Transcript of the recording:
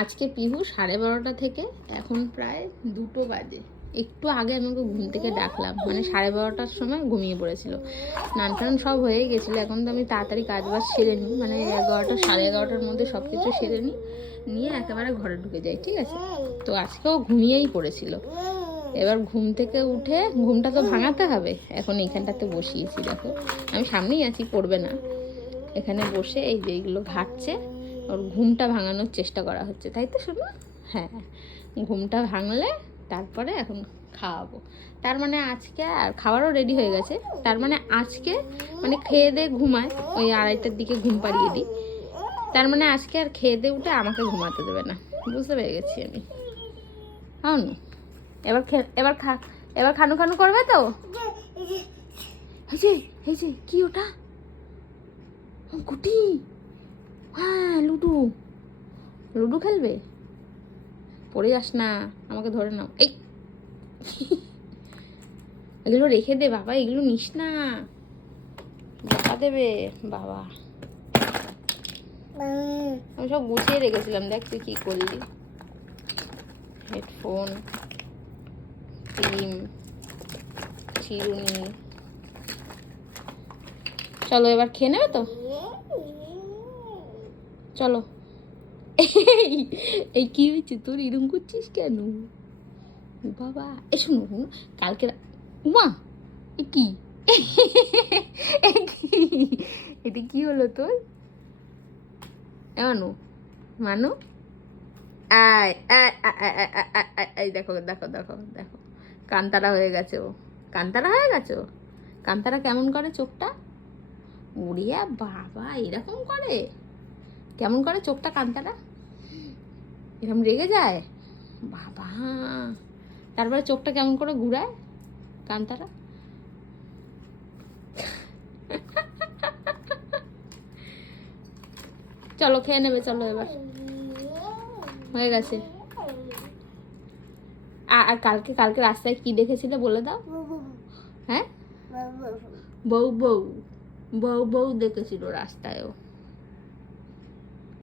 আজকে পিহু 12:30 থেকে এখন প্রায় 2টো বাজে। একটু আগে আমি ওকে ঘুম থেকে ডাকলাম, মানে 12:30টার সময় ঘুমিয়ে পড়েছিল। স্নান টান সব হয়ে গেছিলো। এখন তো আমি তাড়াতাড়ি কাজ বাজ সেরে নিই, মানে 11টা 11:30টার মধ্যে সব কিছু সেরে নিই, নিয়ে একেবারে ঘরে ঢুকে যাই, ঠিক আছে। তো আজকেও ঘুমিয়েই পড়েছিল। এবার ঘুম থেকে উঠে ঘুমটা তো ভাঙাতে হবে, এখন এইখানটাতে বসিয়েছি। দেখো আমি সামনেই আছি, পড়বে না। এখানে বসে এই যে এইগুলো ঘাটছে, ওর ঘুমটা ভাঙানোর চেষ্টা করা হচ্ছে, তাই তো শোনো? হ্যাঁ, ঘুমটা ভাঙলে তারপরে এখন খাওয়াবো। তার মানে আজকে আর খাওয়ারও রেডি হয়ে গেছে। তার মানে আজকে মানে খেয়ে দিয়ে ঘুমায়, ওই 2:30টার দিকে ঘুম পাড়িয়ে দিই। তার মানে আজকে আর খেয়ে দিয়ে উঠে আমাকে ঘুমাতে দেবে না, বুঝতে পেরে গেছি আমি। হ্যাঁ, এবার খানু খানু করবে তো। এই যে কি ওটা? গুটি। হ্যাঁ, লুডু লুডু খেলবে। পড়ে যাস না, আমাকে ধরে নাও। এই এগুলো রেখে দে বাবা, এগুলো নিস না, দেখা দেবে বাবা। আমি সব গুছিয়ে রেখেছিলাম, দেখ তুই কি করলি। হেডফোন, ক্রিম, চিরুনি। চলো এবার খেয়ে নেবে তো, চলো। এই কি হয়েছে তোর, এরকম করছিস কেন বাবা? এ শোনো, কালকে উমা এ কি এটা কি হলো তোর? এমানু, মানু, আয় আয় আয় আয় আয় আয় আয় আয়, দেখো দেখো দেখো দেখো, কান্তারা হয়ে গেছে ও, কান্তারা হয়ে গেছে ও। কান্তারা কেমন করে চোখটা? উড়িয়া বাবা, এরকম করে? কেমন করে চোখটা কান্তারা? এরকম রেগে যায় বাবা? তারপরে চোখটা কেমন করে ঘুরায় কান্তারা? চলো খেয়ে নেবে, চলো এবার হয়ে গেছে। আর কালকে কালকে রাস্তায় কি দেখেছিলে বলে দাও। হ্যাঁ, বউ বউ বউ বউ দেখেছিল রাস্তায়ও।